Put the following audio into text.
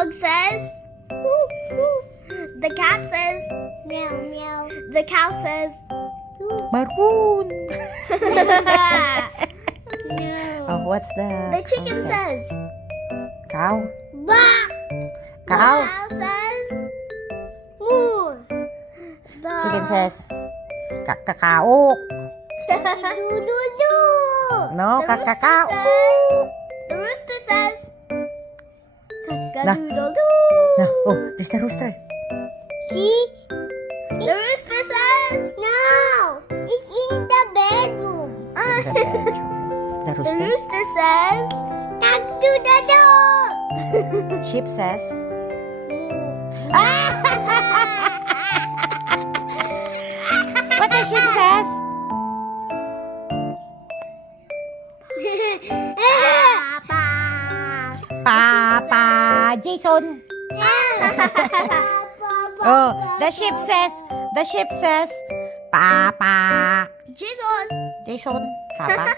dog says, woo, woo. The cat says, meow, meow. The cow says, Maroon. no. Oh, what's The the chicken says, cow? bah. Cow. The cow says, moo. The Chicken says, kakaok. do, do, do. No, kakao. The rooster says, Nah. cock-a-doodle-doo. No. Oh, there's the rooster. See? The rooster says, no. It's in the bedroom. The The rooster. rooster says, cock-a-doodle-doo. Sheep says, what the sheep says? Papa Jason. Oh, the sheep says, Papa Jason. Jason. Papa.